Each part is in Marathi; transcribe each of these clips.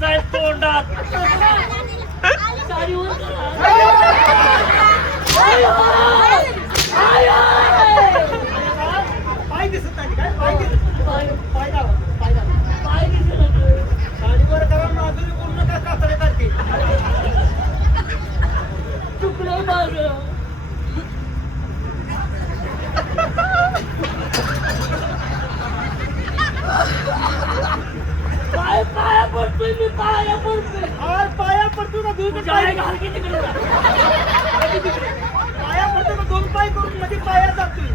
जाईल तोंडात. पाय दिसत नाही काय? पाय साडीवर करा माधुरी पूर्ण का कातडे सारखी. चुकलं माझं. पाया पडतोय मी, पाया पडतोय. पाया पडतो का दोन पाय घाल की तिकडे. पाया पडतो का दोन पाय करून मध्ये पाया जातोय.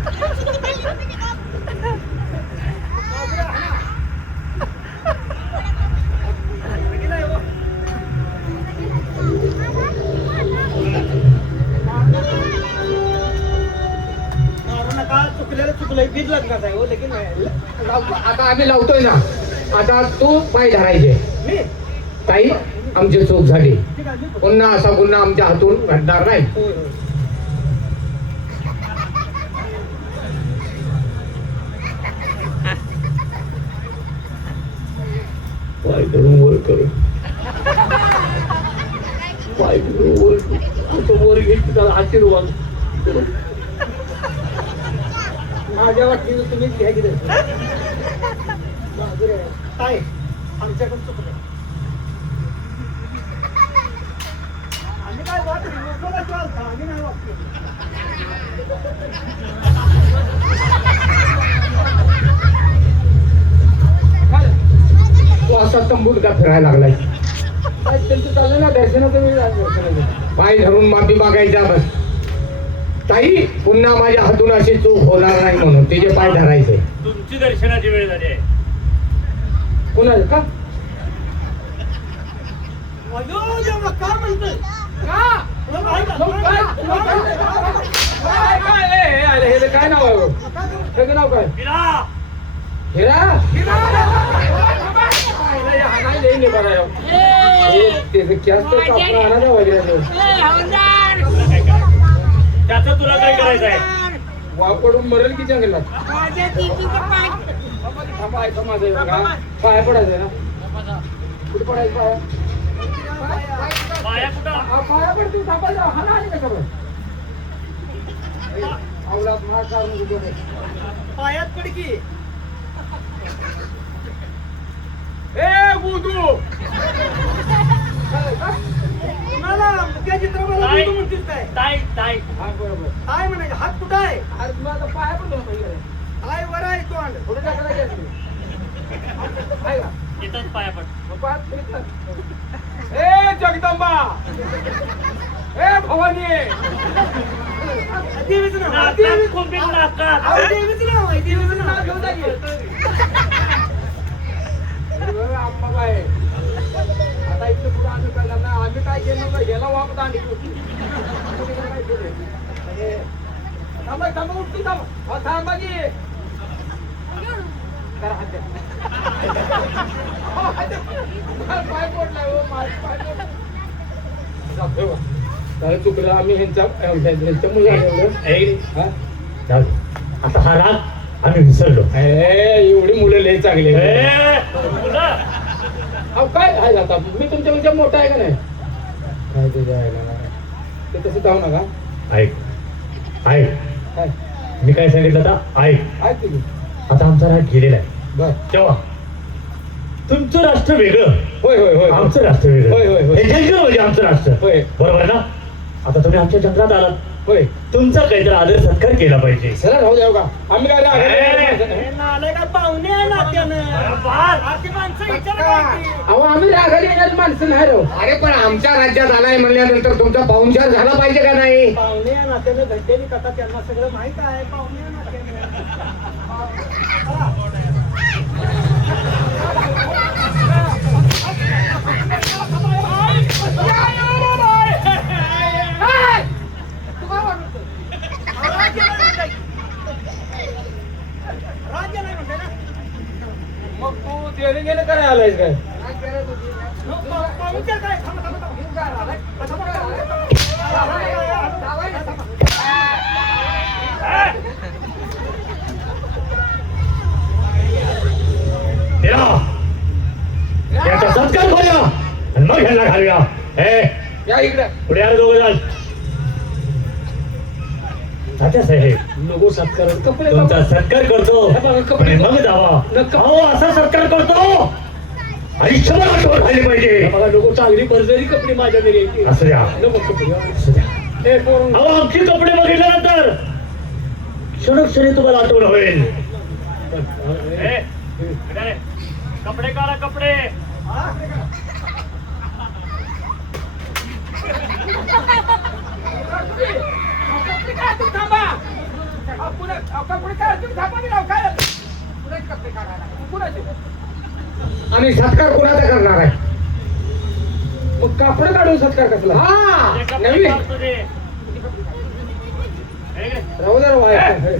चुकलंय बीज लग्नाचं आहे हो. लेकिन आता आम्ही लावतोय ना. आता तू पाय धरायचे. मी ताई आमची चूक झाली. ठीक आहे, मी बघतो. पुन्हा असा गुन्हा आमच्या हातून घडणार नाही. होय, होय. पाय धरून वर करू. पाय धरून वर करू. असं वर घेतली त्याला आशीर्वाद. माझ्या वाटणीनं तुम्हीच घ्या गेले. काय आमच्याकडून चुकलं. आम्ही काय वाटत आम्ही नाही वाटतो. तू असा तंबूत का फिरायला लागलाय? त्यांचं चाललं ना दर्शनाचं वेळ. पाय धरून माफी मागायच्या बस. ताई पुन्हा माझ्या हातून अशी चूक होणार नाही म्हणून तिचे पाय धरायचे. तुमची दर्शनाची वेळ झाली आहे. कुणाला का? का म्हणतोय? काय नाव आहे? त्याचं नाव काय? हिरा. हिरा. त्याचं तुला काय करायचं आहे? वापडून मरेल की जंगलात. पाया पडायचं ना. कुठे पडायचं पाया? पाया कुठं? पाया पडतो थांबायचं. हा ना का सगळं अवलाद मार काढून पायात पडकी. ए बुधू कुणाला मुख्या चित्रपटाला ताई. तू म्हणतेस काय? ताई ताई. हा बरोबर. काय म्हणायचं? हात कुठं आहे? अरे तुला आता पाया पडतो ना पहिले. काय वर आहे तो अंड? थोडं टाकायला घ्यायचं. आहे का? इथंच पाया पड. मग पायात फिरतात. ए जगदंबा. ए भवानी. देवीचं नाव. नाकात कोंबील नाकात. अहो, देवीचं नाव आहे. देवीचं नाव घेऊन जा की. आम्हा काय आता इथं पुढे आम्ही करणार नाही. आम्ही काय केलं नाही. ह्याला वापस आणली होती. थांबा थांबा उठती थांबा. थांबा की करा हात द्या. पाय पडलाय हो. पाय पडला. चुकलं आम्ही ह्यांच्या मुलं. आता हा राग आम्ही विसरलो. एवढी मुलं लय चांगली मुलं. अहो काय आहे आता मी तुमच्यापेक्षा मोठा आहे का नाही? काय ते जायला ते तसं जाऊ नका. ऐक ऐक. काय मी काय सांगितलं आता ऐक. ऐक तुम्ही. आता आमचा राग गेलेला आहे. बर. तेव्हा तुमचं राष्ट्र वेगळं, होय होय होय. आमचं राष्ट्र वेगळं. होय, होय, होय. हे जंगल म्हणजे आमचं राष्ट्र. होय. बरोबर ना? आता तुम्ही आमच्या जंगलात आलात. होय. तुमचा काहीतरी आदर सत्कार केला पाहिजे. चला राहू द्या का. आम्ही काय हे नालायक काय पाहुणे आहे नात्यानं. आरती माणसं विचार करायची. अहो आम्ही रागाला येणार माणसं नाही राहू. अरे पण आमच्या राज्यात आलाय म्हणल्यानंतर तुमचा पाहुणचार झाला पाहिजे का नाही? पाहुणे या नात्यानं घडलेली कथा त्यांना सगळं माहित आहे. पाहुणे या नात्यानं. राज्य नाही म्हणते ना. मग तू देणे गेले काय आलायस काय? पाहुणचार काय? थांबा, थांबा, थांबा. याचा सत्कार करूया. इकडे पुढे आले दोघं जण. तात्या साहेब नको सत्कार कपडे तुमचा सत्कार करतो हे बघा, कपडे- आणि मग जावा. नक्की. अहो असा सत्कार करतो आयुष्यभर आठवण राहिली पाहिजे. बघा नको चांगली बर्जरी कपडे माझ्या घरी येते. असू द्या. नको कपडे असू द्या. हे पोरं- अहो आमचे कपडे बघितल्यानंतर क्षणोक्षणी तुम्हाला आठवण होईल. कपडे काढा कपडे. आम्ही सत्कार कोणाचा करणार आहे मग कापड काढून सत्कार कसला हा नवीन राहू दे रे बाहेर.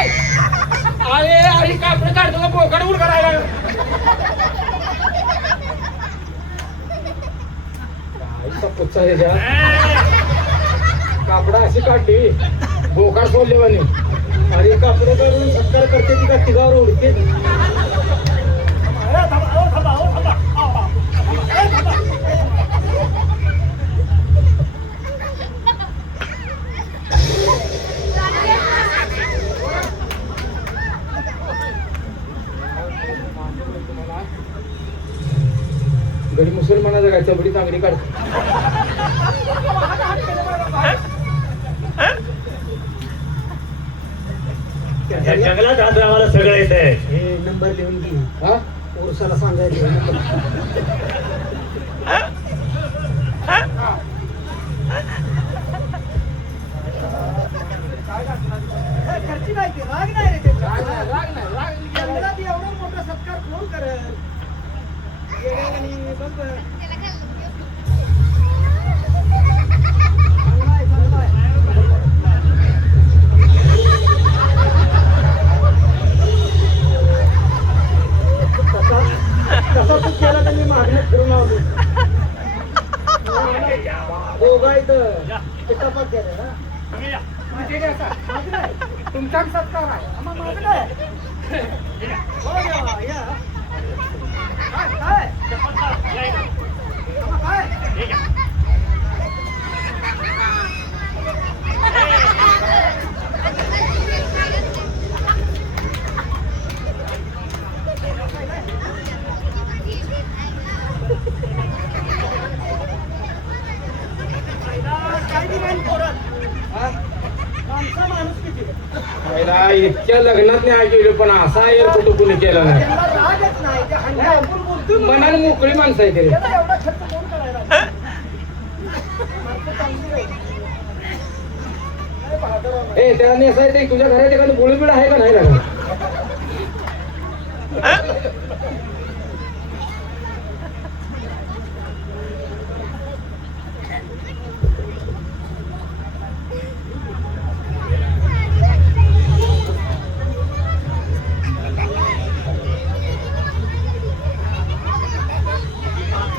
अरे अरे कापड काढतो बोकड उड करायला कापडा अशी काढली बोकार सोडले म्हणे अरे कापड काढून सत्कार करते ती का तिघावर उडते गडी मुसलमानाचा काय चबडी चांगली काढ या जंगलात आज आम्हाला सगळं येत आहे. हे नंबर लिहून घे हा पुरुषाला सांगायचं खर्ची नाही ते राग नाही रे त्याचा. जंगलात एवढा मोठा सत्कार कोण करत येड्यावानी बघ चांगला आहे. कसा तू केला तर मी मागण्यात फिरून आवडू दोघा इथं पिठापात गेले ना तुमचा सत्कार आहे मग माझं काय हो देवा, या. काय? काय? काय दिलं पोरात? माणसा माणूस किती पहिला इतक्या लग्नात नाही गेलो पण असा आहे कुठं कुणी केला नाही त्यांना रागच नाही ते हंड्या आपण बोलतो ना. मनाने मोकळी माणसं आहे तरी त्याला एवढा खर्च कोण करायला माणसं चांगली आहे. काय बहादर आहे. ए त्याला नेसायचं तुझ्या घरात एखादं गोळी बिळ आहे का नाही लागला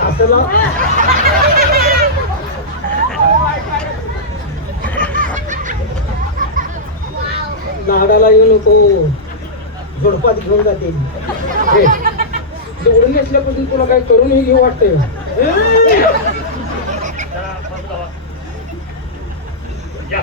असला झाडाला येऊ नको झोडपात घेऊन जाते ए, दगडून नेसल्यापासून तुला काही करून हे घेऊ वाटतंय का? या.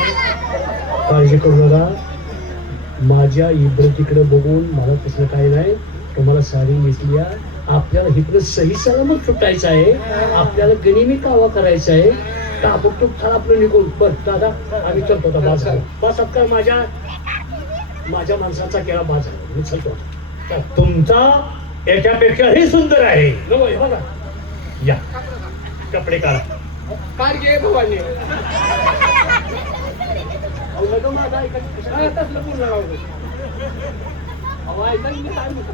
काळजी करू नका माझ्या इब्रतीकडे बघून मला तसं काही नाही तुम्हाला साडी नेसली आहे आपल्याला इकडे सही सलामत सुटायचं आहे आपल्याला गनिमी कावा करायचा आहे ताबडतोब थाळ आपलं निघून बस दादा आम्ही चलतो आता बाजार बस आता माझ्या माणसाचा केला बाजार मी चलतो तुमचा याच्यापेक्षाही सुंदर आहे. नको हे बघा या कपडे काढा. काढ घे भवानी अहो, नको माझा ऐकायचं हा, तसलं पूर्ण राहू दे. अहो, ऐका ना, मी काय म्हणतो.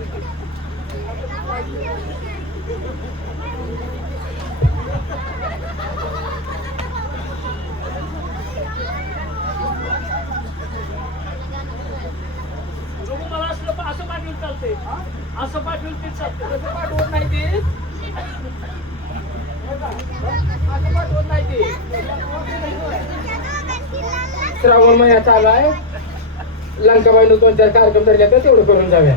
पाठवून चालते असं पाठवून ते चालते असं पाठवत नाही ते असं पाठवत नाही ते श्रावण महिना चालू आहे लंकाबाईनं 2-4 कार्यक्रम धरले तर तेवढं करून जाऊया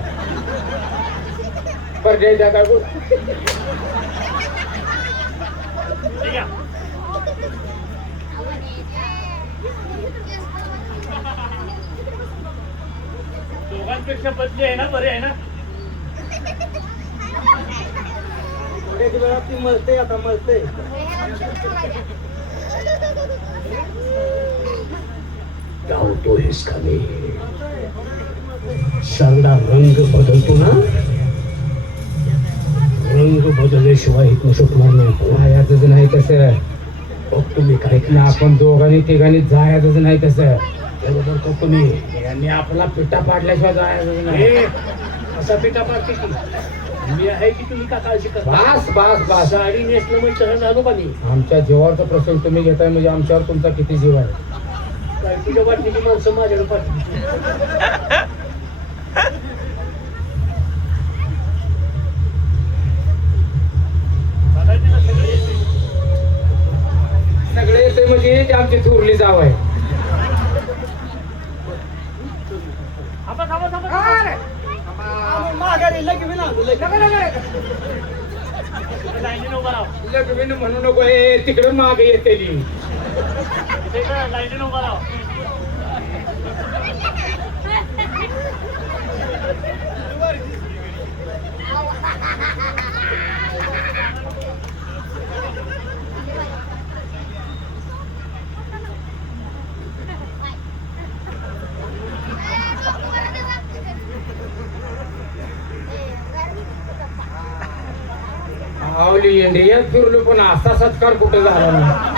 पर्याय द्या काय बोल ठीक आहे. दोघांपेक्षा बदली आहे ना बरे आहे ना एक वेळा ती मळते आता मळते गावतोयस का मी सगळा रंग बदलतो ना रंग बदलल्याशिवाय इथं सुटणार नाही जायचंच नाही तसं बघ तुम्ही काय ना आपण दोघांनी तिघांनी जायचंच नाही तसं बरोबर करतो मी यांनी आपला पिट्टा पाडल्याशिवाय जायचंच नाही ए, असा पिठा पाडते की मी आहे की तुम्ही का काळजी करता बास बास बास साडी नेसलं म्हणजे चरण झालो का मी आमच्या जीवावरचा प्रसंग तुम्ही घेताय म्हणजे आमच्यावर तुमचा किती जीव आहे काय तुझ्या वाटणीची माणसं माझ्याकडे पाठवली चालायचं ना सगळं येते. सगळे येते म्हणजे ते आमची थोरली जाव आहे थांबा थांबा थांबा लाईनीने उभा राहा लग्न म्हणू नको हे तिकडे मागे येते लाईनीने उभा राहा आवली इंडियात फिरलो पण असा सत्कार कुठे झाला नाही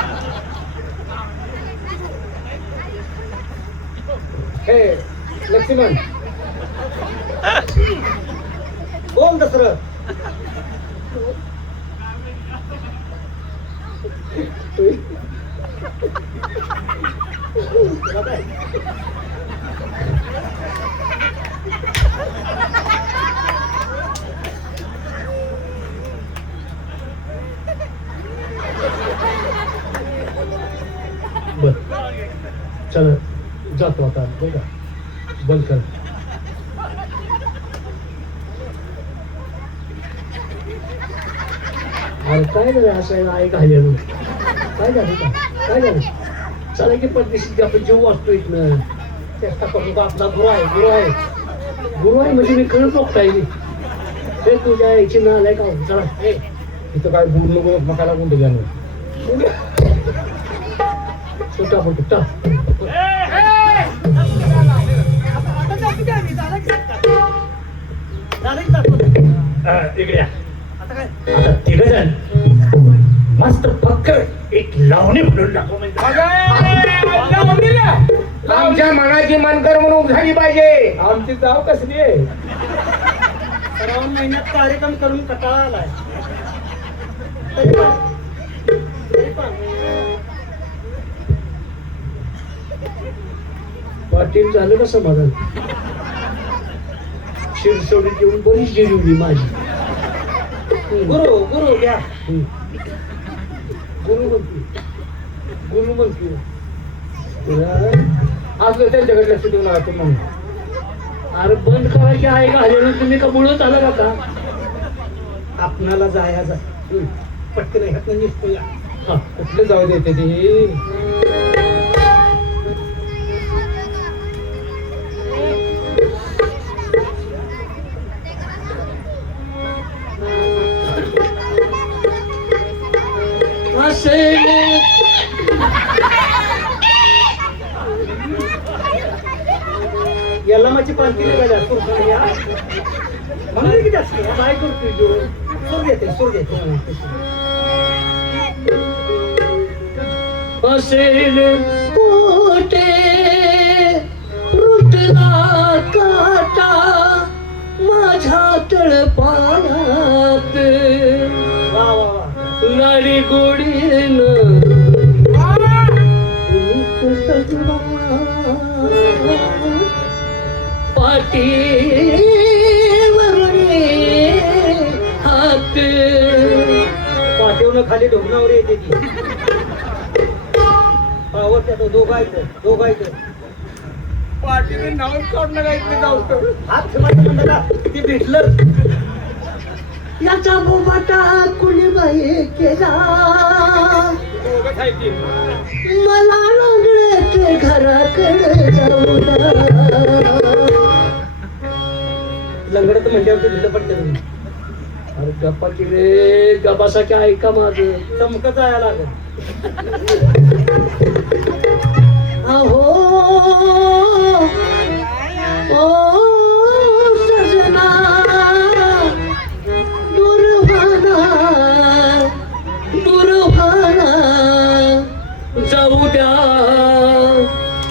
हे लक्ष्मण कोण दसरथ बर चला जातो आता बघा बंद कर अरे काय झालं असं आई घालेलं काय झालं का काय झालं चला की पद्धतशीर आपण जेव वाचतो इथनं त्याचा करून का आपला गुरु आहे गुरु आहे गुरु आहे म्हणजे मी खरंच बघताय मी हे तुझ्या याची ना आलाय का चला हे इथं काय बोल नको मकाला कोणतं घ्या सुटा पण तुटा इकडे या. आता तिघ जण मस्त फक्त एक लावणी म्हणून दाखव म्हणजे आमच्या मनाची मनकर म्हणून झाली पाहिजे आमची जाव कसली आहे श्रावण महिन्यात कार्यक्रम करून कटाळा आलाय पाटील झालं का समाधान शिरसोडीत येऊन बरीच जिरवली माझी गुरु गुरु घ्या गुरु म्हणते असलं त्यांच्याकडे लक्ष देऊन आला ते म्हणून अरे बंद करायची आहे का हरियाणा तुम्ही का बोलत आला का आपणाला जायचा पटकन ह्यातनं निघतोया हा कुठले जाऊ देते ते याला माझी पालखी निघाल्या म्हणून किती असते काय करतोय सूर देते असेल पोटे रुतला काटा माझ्या तळपायात नाडी गोडीन पाटी खाली ढोबणावर येते ती त्याचं दोघायचं पाटीने नाव काढणं काय इकडे जाऊ हात ठेवायचं म्हणलं का ते भेटलं याचा बोबाटा कुणी बाई केला मला लग्नाचे घराकडे जाऊ लंगडत म्हणल्यावर ढिलं पडते तुम्ही अरे गप्पा किरे गप्पासा काय ऐका माझं चमक जायला लागत अहो ओ सजना दुर्भाना जाऊ द्या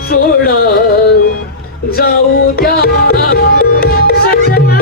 सोडा जाऊ द्या सजना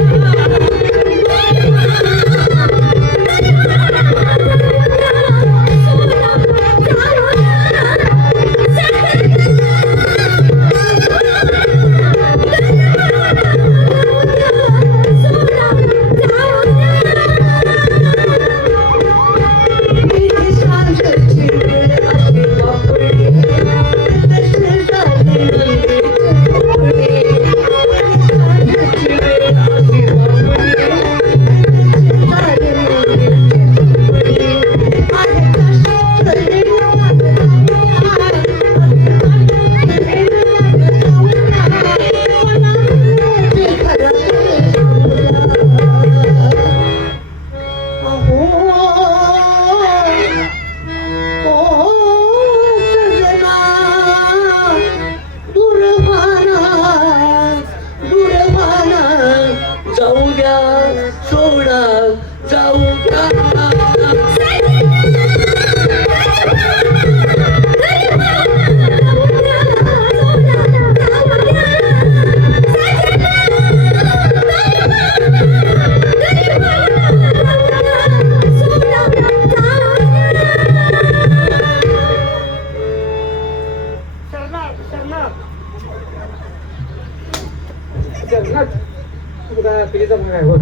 पिढीचा भाग आहे हो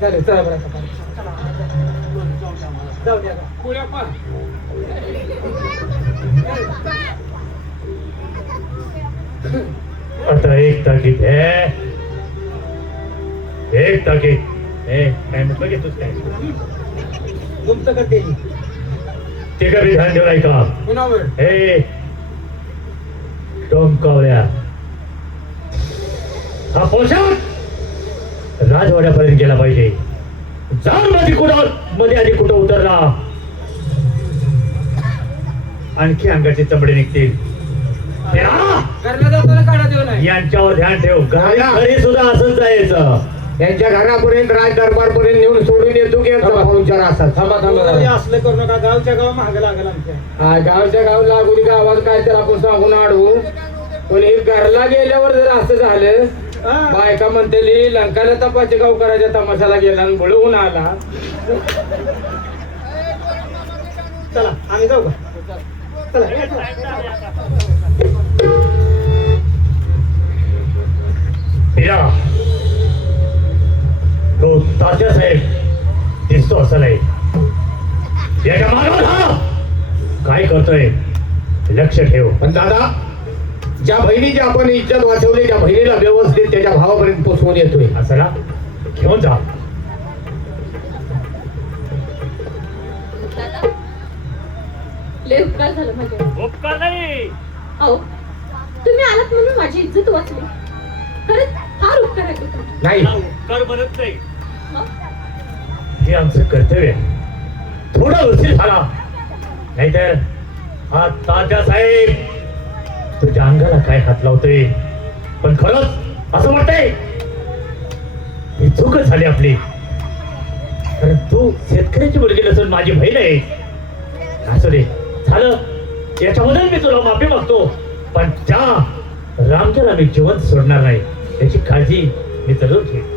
चालेल चला बरं जाऊ द्या पुढे पण आता एक ताकीद आहे एक ताकीद काय म्हटलं घेतोस काय तुमचं करते ते का विधान ठेवलाय का कुणावर हे टोमकावल्या हा पोशाख राजवाड्यापर्यंत गेला पाहिजे जाऊन मध्ये आणि कुठं उतरला आणखी अंगाचे चमडे निघतील करण्याचा आपल्याला काढा देऊ नाही यांच्यावर ध्यान ठेव घरी सुद्धा असंच जायचं त्यांच्या घरापर्यंत राज दरबार पर्यंत नेऊन सोडून येतो की विचार असतात थांबा थांबा असलं करू नका गावच्या गाव महाग लागल आमच्या गावच्या गाव लागून गावात काय तर आपण सांगून आडू पण हे घरला गेल्यावर जर असं झालं बायका म्हणतेली लंकाला तपाचे गाव करायच्या तमाशाला गेला आणि बुडवून आला चला आम्ही जाऊ का चला तो तात्या साहेब दिसतो असं नाही याच्या मागावर हा काय करतोय लक्ष ठेव पण दादा ज्या बहिणीची आपण इज्जत वाचवली त्या बहिणीला व्यवस्थित त्याच्या भावापर्यंत पोचवून येतोय असं ना घेऊन जा लय उपकार झालं माझ्या उपकार नाही अहो तुम्ही आलात म्हणून माझी इज्जत वाचली खरंच फार उपकार आहे तुमचा. नाही उपकार बनत नाही मग? हे आमचं कर्तव्य आहे. थोडा उशीर झाला नाहीतर हा तात्या साहेब तुझ्या अंगाला काय हात लावतोय पण खरंच असं वाटतंय ही चूकच झाली आपली कारण तू शेतकऱ्याची मुलगी नसून माझी बहीण आहे असू दे झालं याच्याबद्दल मी तुला माफी मागतो पण त्या रामच्याला मी जिवंत सोडणार नाही त्याची काळजी मी जरूर घेईन